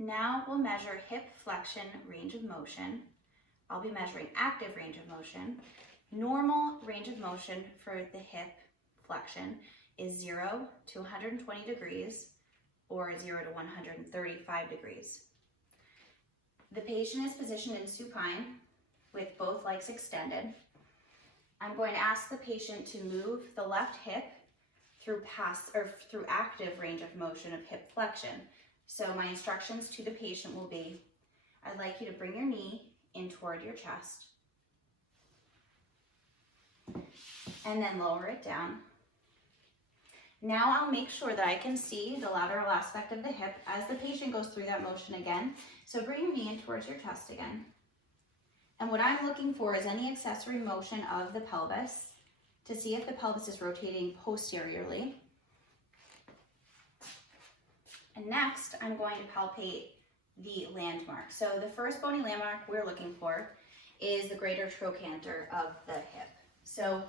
Now we'll measure hip flexion range of motion. I'll be measuring active range of motion. Normal range of motion for the hip flexion is 0 to 120 degrees or 0 to 135 degrees. The patient is positioned in supine with both legs extended. I'm going to ask the patient to move the left hip through active range of motion of hip flexion. So my instructions to the patient will be, I'd like you to bring your knee in toward your chest and then lower it down. Now I'll make sure that I can see the lateral aspect of the hip as the patient goes through that motion again. So bring your knee in towards your chest again. And what I'm looking for is any accessory motion of the pelvis to see if the pelvis is rotating posteriorly. And next, I'm going to palpate the landmark. So the first bony landmark we're looking for is the greater trochanter of the hip. So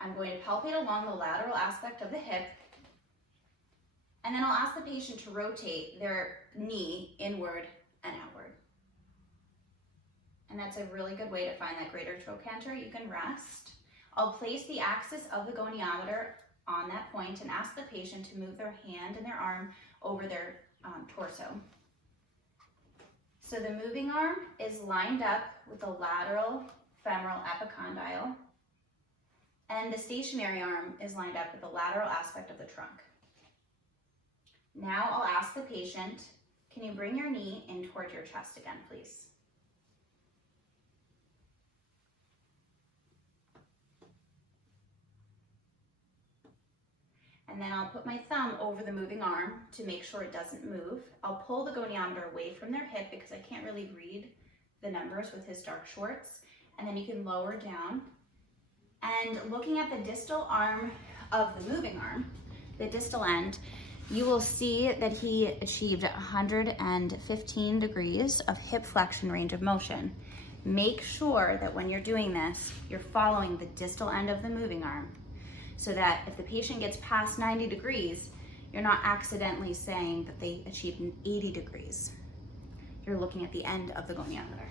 I'm going to palpate along the lateral aspect of the hip, and then I'll ask the patient to rotate their knee inward and outward. And that's a really good way to find that greater trochanter. You can rest. I'll place the axis of the goniometer on that point and ask the patient to move their hand and their arm over their torso. So the moving arm is lined up with the lateral femoral epicondyle, and the stationary arm is lined up with the lateral aspect of the trunk. Now I'll ask the patient, can you bring your knee in towards your chest again, please? And then I'll put my thumb over the moving arm to make sure it doesn't move. I'll pull the goniometer away from their hip because I can't really read the numbers with his dark shorts. And then you can lower down. And looking at the distal arm of the moving arm, the distal end, you will see that he achieved 115 degrees of hip flexion range of motion. Make sure that when you're doing this, you're following the distal end of the moving arm, so that if the patient gets past 90 degrees, you're not accidentally saying that they achieved 80 degrees. You're looking at the end of the goniometer.